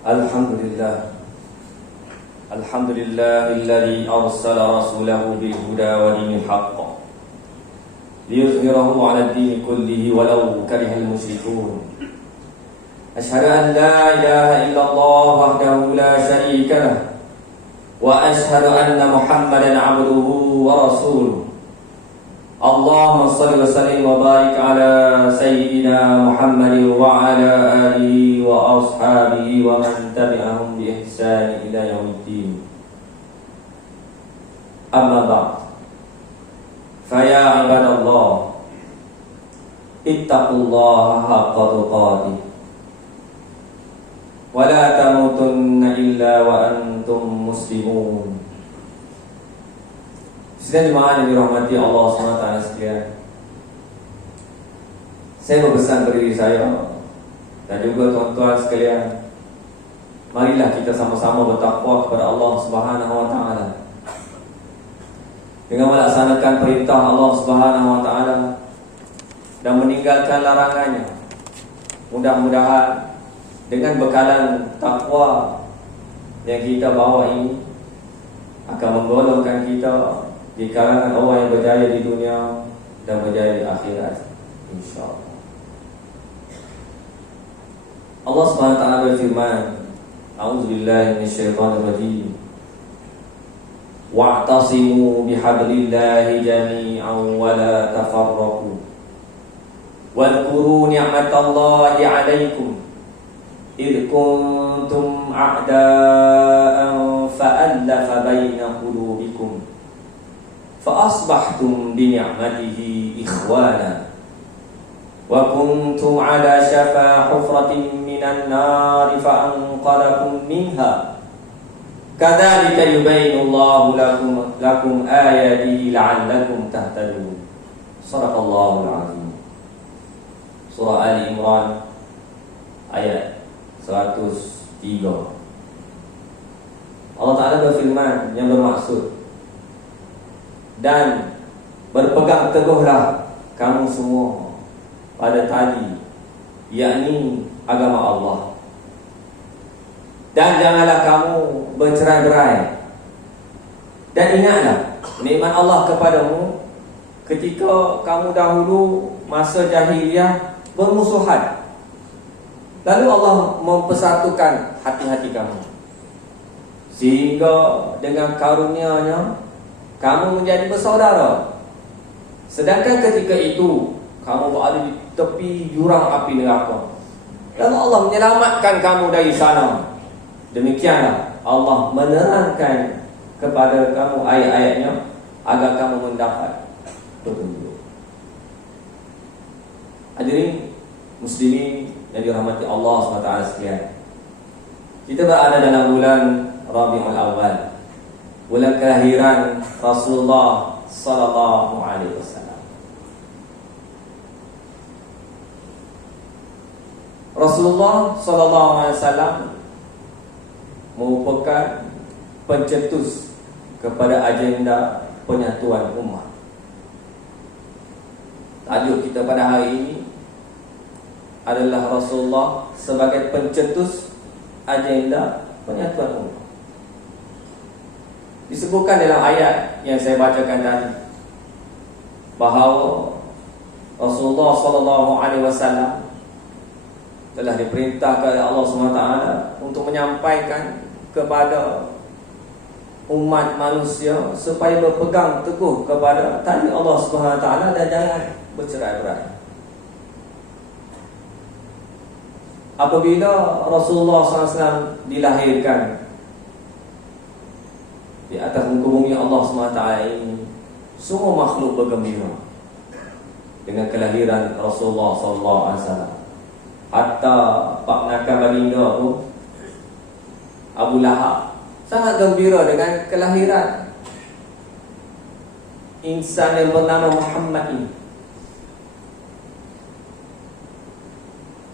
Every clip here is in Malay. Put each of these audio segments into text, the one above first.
Alhamdulillah. Alhamdulillahilladzi arsala rasulahu bil huda wa dinil haqq liyuzhirahu 'ala ad-din kullihi walau karihal musyrikun. Asyhadu an la ilaha illallah wahdahu la syarika lah wa asyhadu anna Muhammadan 'abduhu wa rasuluh. Allahumma shalli wa sallim wa barik ala sayyidina Muhammad wa ala alihi wa ashabihi wa man tabi'ahum bi ihsan ila yaumiddin. Amma ba'd. Fa ya ibadallah, ittaqullaha haqqa tuqatih wa la tamutunna illa wa antum muslimun. Sidang jemaah yang dirahmati Allah SWT sekalian, saya berpesan kepada diri saya dan juga tuan-tuan sekalian, marilah kita sama-sama bertakwa kepada Allah Subhanahu wa taala dengan melaksanakan perintah Allah Subhanahu wa taala dan meninggalkan larangannya. Mudah-mudahan dengan bekalan takwa yang kita bawa ini akan menggolongkan kita di kalangan orang yang berjaya di dunia dan berjaya di akhirat, insyaallah. Allah Subhanahu wa taala berfirman, a'udzubillahi minasyaitonir rajim. Wa'tasimu bihablillahi jami'an wa la tafarraqu. Wadhkuru ni'matallahi 'alaikum id kuntum a'da'an fa'alafa baina qulubikum فأصبحتم بنعمته إخوانا وكنتم على شفا حفرة من النار فأنقذكم منها كذلك يبين الله لكم آياته لعلكم تهتدون. صدق الله العظيم. Surah Ali Imran ayat 103. Allah Ta'ala berfirman yang bermaksud, dan berpegang teguhlah kamu semua pada tali, yakni agama Allah, dan janganlah kamu bercerai-berai. Dan ingatlah nikmat Allah kepadamu ketika kamu dahulu masa jahiliyah bermusuhan, lalu Allah mempersatukan hati-hati kamu, sehingga dengan karunia-Nya kamu menjadi bersaudara. Sedangkan ketika itu kamu berada di tepi jurang api neraka, lalu Allah menyelamatkan kamu dari sana. Demikianlah Allah menerangkan kepada kamu ayat-ayatnya agar kamu mendapat petunjuk. Hadirin muslimin yang dirahmati Allah SWT sekalian, kita berada dalam bulan Rabiul Awal, bulan kelahiran Rasulullah sallallahu alaihi wasallam. Rasulullah sallallahu alaihi wasallam merupakan pencetus kepada agenda penyatuan umat. Tajuk kita pada hari ini adalah Rasulullah sebagai pencetus agenda penyatuan umat. Disebutkan dalam ayat yang saya bacakan tadi bahawa Rasulullah sallallahu alaihi wasallam telah diperintahkan oleh Allah SWT untuk menyampaikan kepada umat manusia supaya berpegang teguh kepada tali Allah SWT dan jangan bercerai-berai. Apabila Rasulullah SAW dilahirkan di atas muka bumi Allah SWT ini, semua makhluk bergembira dengan kelahiran Rasulullah SAW. Hatta Pak Nakal Baginda pun, Abu Lahab, sangat gembira dengan kelahiran insan yang bernama Muhammad ini.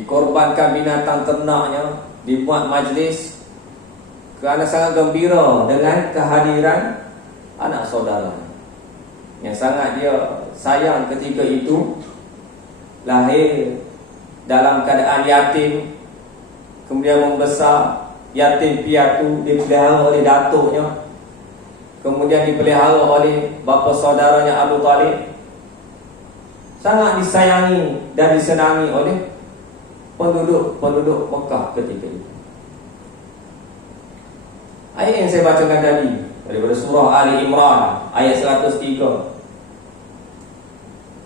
Dikorbankan binatang ternaknya, dibuat majlis kerana sangat gembira dengan kehadiran anak saudara yang sangat dia sayang ketika itu, lahir dalam keadaan yatim, kemudian membesar yatim piatu dipelihara oleh datuknya, kemudian dipelihara oleh bapa saudaranya Abu Talib, sangat disayangi dan disenangi oleh penduduk Mekah ketika itu. Ayat yang saya bacakan tadi daripada surah Ali Imran ayat 103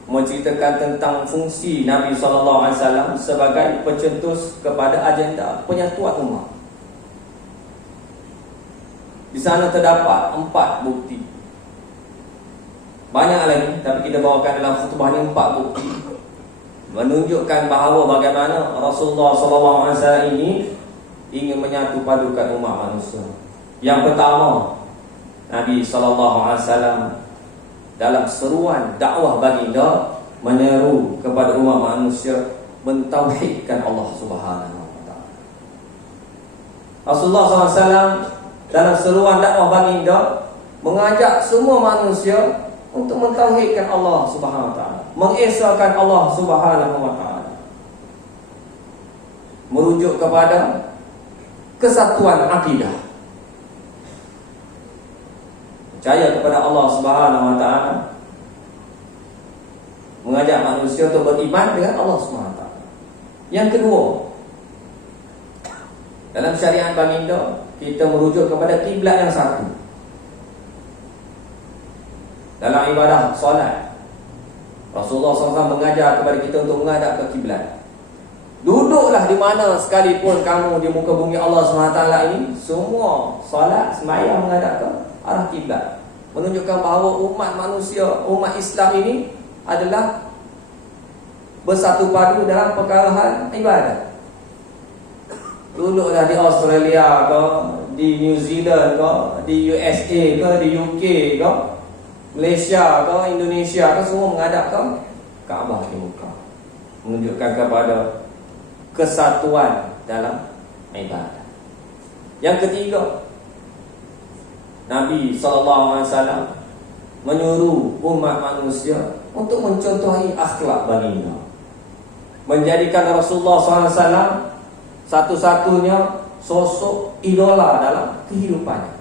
menceritakan tentang fungsi Nabi SAW sebagai pencetus kepada agenda penyatuan umat. Di sana terdapat 4 bukti. Banyak lagi, tapi kita bawakan dalam khutbah ini 4 bukti menunjukkan bahawa bagaimana Rasulullah SAW ini ingin menyatu padukan umat manusia. Yang pertama, Nabi SAW dalam seruan dakwah baginda menyeru kepada umat manusia mentauhidkan Allah Subhanahu wa taala. Rasulullah SAW dalam seruan dakwah baginda mengajak semua manusia untuk mentauhidkan Allah Subhanahu wa taala, mengesahkan Allah Subhanahu wa taala, merujuk kepada kesatuan akidah, percaya kepada Allah Subhanahu wa taala, mengajak manusia untuk beriman dengan Allah Subhanahu wa taala. Yang kedua, dalam syariat baginda kita merujuk kepada kiblat yang satu. Dalam ibadah solat, Rasulullah SAW mengajar kepada kita untuk menghadap ke kiblat. Duduklah di mana sekalipun kamu di muka bumi Allah SWT ini, semua solat sembahyang menghadap ke arah kiblat, menunjukkan bahawa umat manusia, umat Islam ini adalah bersatu padu dalam perkara hal ibadah. Duduklah di Australia ke, di New Zealand ke, di USA ke, di UK ke, Malaysia ke, Indonesia ke, semua menghadap ke Kaabah di muka, menunjukkan kepada kesatuan dalam ibadah. Yang ketiga, Nabi SAW menyuruh umat manusia untuk mencontohi akhlak baginda, menjadikan Rasulullah SAW satu-satunya sosok idola dalam kehidupannya,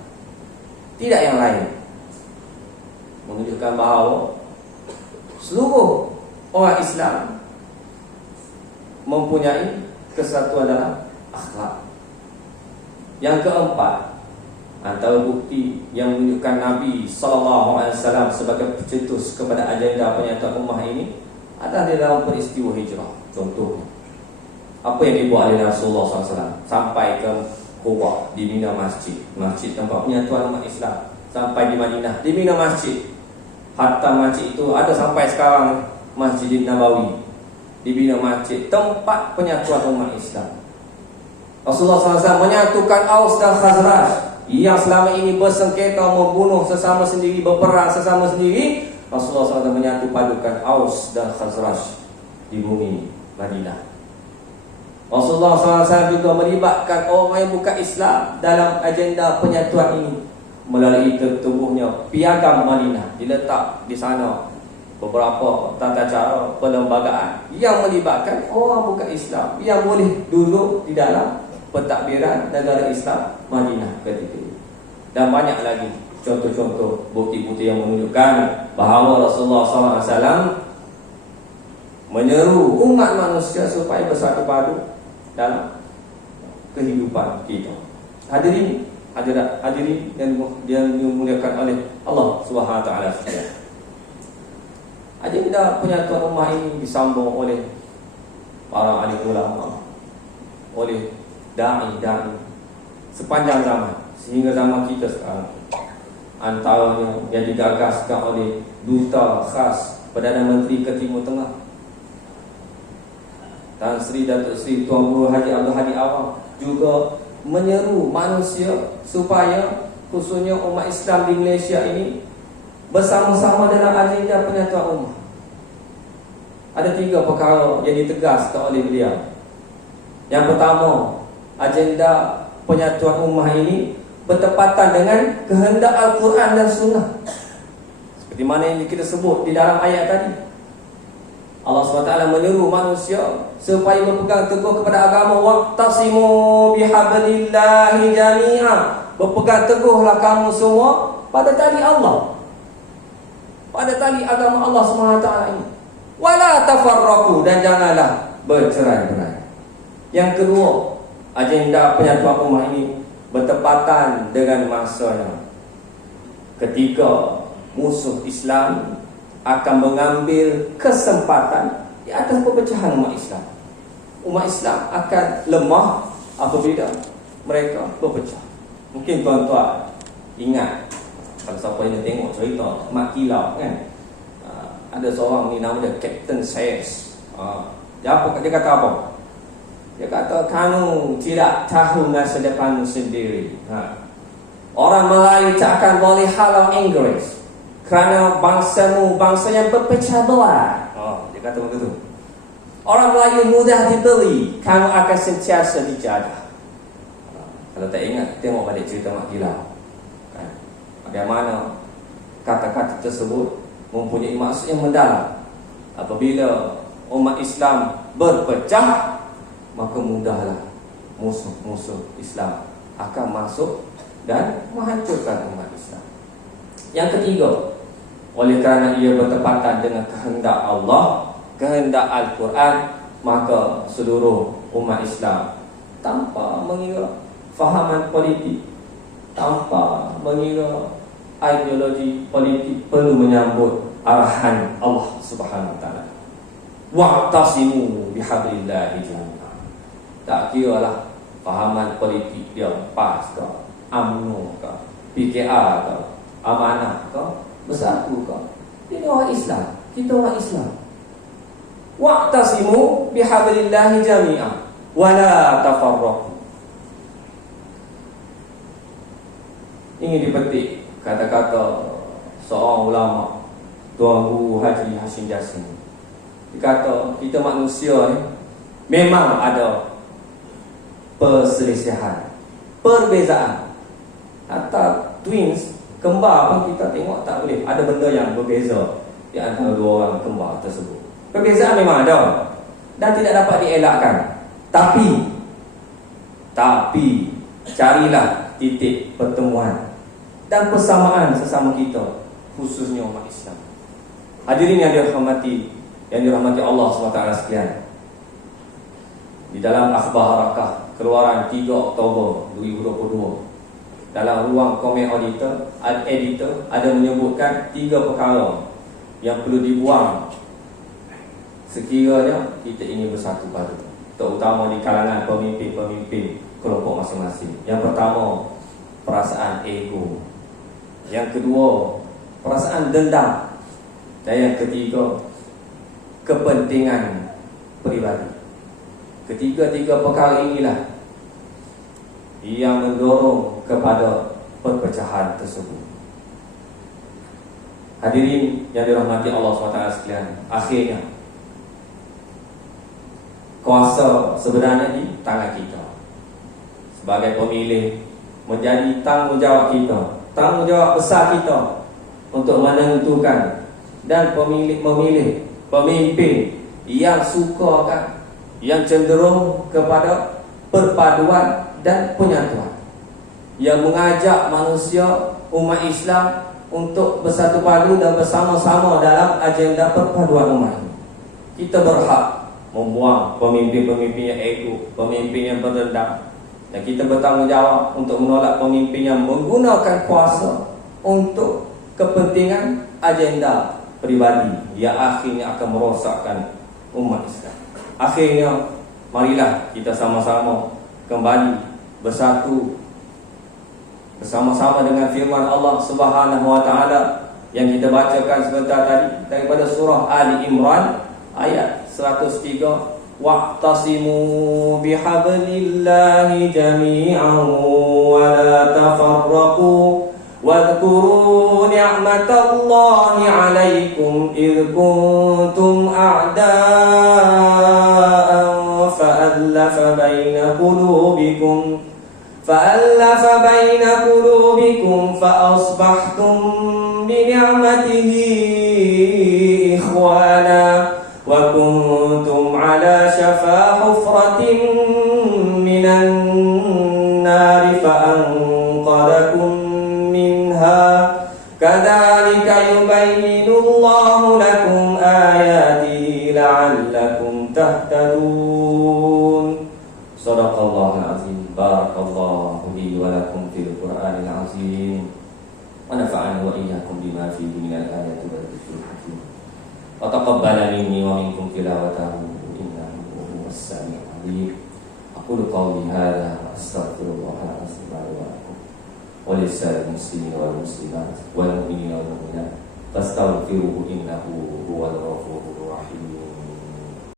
tidak yang lain. Menunjukkan bahawa seluruh orang Islam mempunyai kesatuan dalam akhlak. Yang keempat, antara bukti yang menunjukkan Nabi SAW sebagai pencetus kepada agenda penyatuan ummah ini adalah di dalam peristiwa hijrah. Contohnya, apa yang dibuat oleh Rasulullah SAW sampai ke Quba, di Mina Masjid, masjid tempat penyatuan umat Islam, sampai di Madinah, di Mina Masjid. Hatta masjid itu ada sampai sekarang, Masjid Nabawi, di Mina Masjid, tempat penyatuan umat Islam. Rasulullah SAW menyatukan Aus dan Khazraj yang selama ini bersengketa, membunuh sesama sendiri, berperang sesama sendiri. Rasulullah SAW menyatu padukan Aus dan Khazraj di bumi Madinah. Rasulullah SAW juga melibatkan orang yang bukan Islam dalam agenda penyatuan ini melalui tertubuhnya Piagam Madinah. Diletak di sana beberapa tata cara perlembagaan yang melibatkan orang bukan Islam yang boleh duduk di dalam pentadbiran negara Islam Madinah ketika itu. Dan banyak lagi contoh-contoh bukti-bukti yang menunjukkan bahawa Rasulullah SAW menyeru umat manusia supaya bersatu padu dalam kehidupan kita. Hadirin yang dimuliakan oleh Allah Subhanahu wa taala. Agenda penyatuan ummah ini disambung oleh para alim ulama, oleh dai sepanjang zaman sehingga zaman kita sekarang. Antaranya yang digagaskan oleh Duta Khas Perdana Menteri ke Timur Tengah, Tan Sri Datuk Seri Tuan Guru Haji Abdul Hadi Awang, juga menyeru manusia supaya khususnya umat Islam di Malaysia ini bersama-sama dalam agenda penyatuan ummah. Ada 3 perkara yang ditegaskan oleh beliau. Yang pertama, agenda penyatuan ummah ini bertepatan dengan kehendak Al-Quran dan Sunnah, seperti mana yang kita sebut di dalam ayat tadi. Allah SWT menyeru manusia supaya berpegang teguh kepada agama. Waqtasimu bihablillahi jami'an. Berpegang teguhlah kamu semua pada tali Allah, pada tali agama Allah SWT ini. Wala tafarraqu, dan janganlah bercerai-berai. Yang kedua, agenda penyatuan umat ini bertepatan dengan masanya ketika musuh Islam akan mengambil kesempatan di atas perpecahan umat Islam. Umat Islam akan lemah apabila mereka berpecah. Mungkin tuan-tuan ingat, kalau siapa yang tengok cerita Mak Kilau kan, ada seorang ni nama dia Captain Sayers. Dia kata apa? Dia kata, kamu tidak tahu masa depan sendiri. Orang Melayu tak akan boleh halau Inggris kerana bangsamu bangsa yang berpecah belah. Dia kata begitu. Orang Melayu mudah dibeli, kamu akan sentiasa dijajah. Kalau tak ingat, tengok balik cerita Mak Kilau kan? Bagaimana kata-kata tersebut mempunyai maksud yang mendalam. Apabila umat Islam berpecah, maka mudahlah musuh-musuh Islam akan masuk dan menghancurkan umat Islam. Yang ketiga, oleh kerana ia bertepatan dengan kehendak Allah, kehendak Al-Quran, maka seluruh umat Islam tanpa mengira fahaman politik, tanpa mengira ideologi politik, perlu menyambut arahan Allah Subhanahu Wa Taala. Wa'tasimu bihablillahi jami'an. Tak kira lah fahaman politik dia PAS ke, UMNO ke, PKR ke, Amanah ke, Bersatu ke. Ini orang Islam, kita orang Islam. Wa'tasimu bihablillahi jami'an wala tafarraqu. Ini dipetik kata-kata seorang ulama, Tuan Guru Haji Hashim Jassim. Dia kata, kita manusia ni memang ada perselisihan, perbezaan. Hatta twins, kembar pun kita tengok tak boleh, ada benda yang berbeza di antara dua orang kembar tersebut. Perbezaan memang ada dan tidak dapat dielakkan. Tapi carilah titik pertemuan dan persamaan sesama kita, khususnya umat Islam. Hadirin yang dirahmati Allah SWT sekalian. Di dalam Akhbar Harakah keluaran 3 Oktober 2022, dalam ruang komen editor ada menyebutkan 3 perkara yang perlu dibuang sekiranya kita ingin bersatu padu, terutama di kalangan pemimpin-pemimpin kelompok masing-masing. Yang pertama, perasaan ego. Yang kedua, perasaan dendam. Dan yang ketiga, kepentingan pribadi. Ketiga-tiga perkara inilah yang mendorong kepada perpecahan tersebut. Hadirin yang dirahmati Allah SWT sekalian, akhirnya kuasa sebenarnya di tangan kita. Sebagai pemilih, menjadi tanggungjawab kita, tanggungjawab besar kita untuk menentukan dan memilih pemimpin yang sukakan, yang cenderung kepada perpaduan dan penyatuan, yang mengajak manusia umat Islam untuk bersatu padu dan bersama-sama dalam agenda perpaduan umat. Kita berhak membuang pemimpin-pemimpin yang ego, pemimpin yang berdendam, dan kita bertanggungjawab untuk menolak pemimpin yang menggunakan kuasa untuk kepentingan agenda pribadi yang akhirnya akan merosakkan umat Islam. Akhirnya, marilah kita sama-sama kembali bersatu bersama-sama dengan firman Allah Subhanahu Wa Taala yang kita bacakan sebentar tadi daripada surah Ali Imran ayat 103. Wa'tasimu bihablillahi jami'an wa la tafarraqu wadhkuru ni'matallahi 'alaikum idh kuntum a'da'an fa'alafa baina qulubikum fa'asbahtum bi ni'matihi ikhwana wa يبين الله لكم آياته لعلكم تهتدون. صدق الله العظيم. بارك الله لي ولكم في القرآن العظيم ونفعني وإياكم بما فيه من الآيات والذكر الحكيم وتقبل مني ومنكم تلاوته إنه هو السميع العليم. أقول قولي هذا وأستغفر الله العظيم لي ولكم ولسائر المسلمين والمسلمات والمؤمنين والمؤمنات فاستغفروه إنه هو الغفور الرحيم.